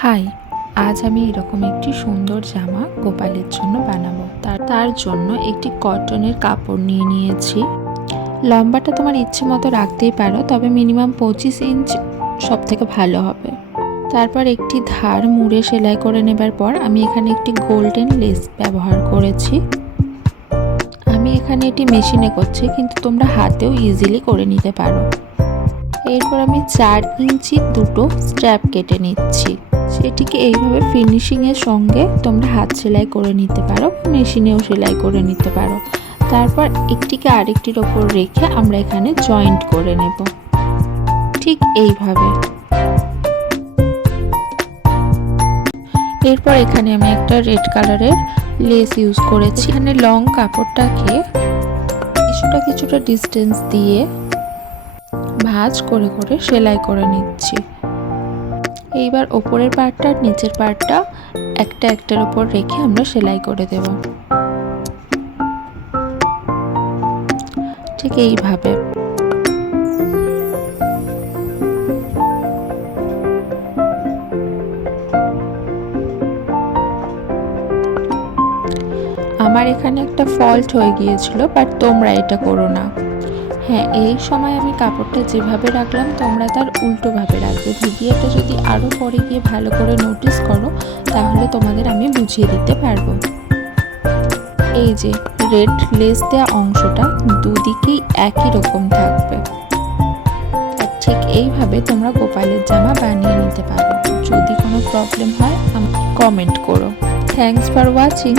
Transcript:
High, আজ আমি এরকম একটি সুন্দর জামা গোপালের জন্য বানাবো। তার জন্য একটি কটনের কাপড় নিয়ে নিয়েছি। লম্বাটা তোমার ইচ্ছে মতো রাখতেই পারো, তবে মিনিমাম 25 ইঞ্চ সব থেকে ভালো হবে। তারপর একটি ধার মুড়ে সেলাই করে নেবার পর আমি এখানে একটি গোল্ডেন লেস ব্যবহার করেছি। আমি এখানে এটি মেশিনে করছি, কিন্তু তোমরা হাতেও ইজিলি করে নিতে পারো। এরপর আমি 4 ইঞ্চির দুটো স্ট্র্যাপ কেটে নিচ্ছি। সেটিকে এইভাবে ফিনিশিংয়ের সঙ্গে তোমরা হাত সেলাই করে নিতে পারো, মেশিনেও সেলাই করে নিতে পারো। তারপর একটিকে আরেকটির ওপর রেখে আমরা এখানে জয়েন্ট করে নেব, ঠিক এইভাবে। এরপর এখানে আমি একটা রেড কালারের লেস ইউজ করেছি। এখানে লং কাপড়টাকে কিছুটা ডিস্টেন্স দিয়ে ভাঁজ করে করে সেলাই করে নিচ্ছি। এইবার ওপরের পার্টটা আর নিচের পার্টটা একটার উপর রেখে আমরা সেলাই করে দেব, ঠিক এইভাবে। আমার এখানে একটা ফল্ট হয়ে গিয়েছিল, বাট তোমরা এটা করো না। হ্যাঁ, এই সময় আমি কাপড়টা যেভাবে রাখলাম তোমরা তার উল্টোভাবে রাখবে। ভিডিওটা যদি আরও পরে গিয়ে ভালো করে নোটিস করো তাহলে তোমাদের আমি বুঝিয়ে দিতে পারবো। এই যে রেড লেস দেওয়া অংশটা দুদিকেই একই রকম থাকবে। আর ঠিক এইভাবে তোমরা গোপালের জামা বানিয়ে নিতে পারো। যদি কোনো প্রবলেম হয় আমাকে কমেন্ট করো। Thanks for watching.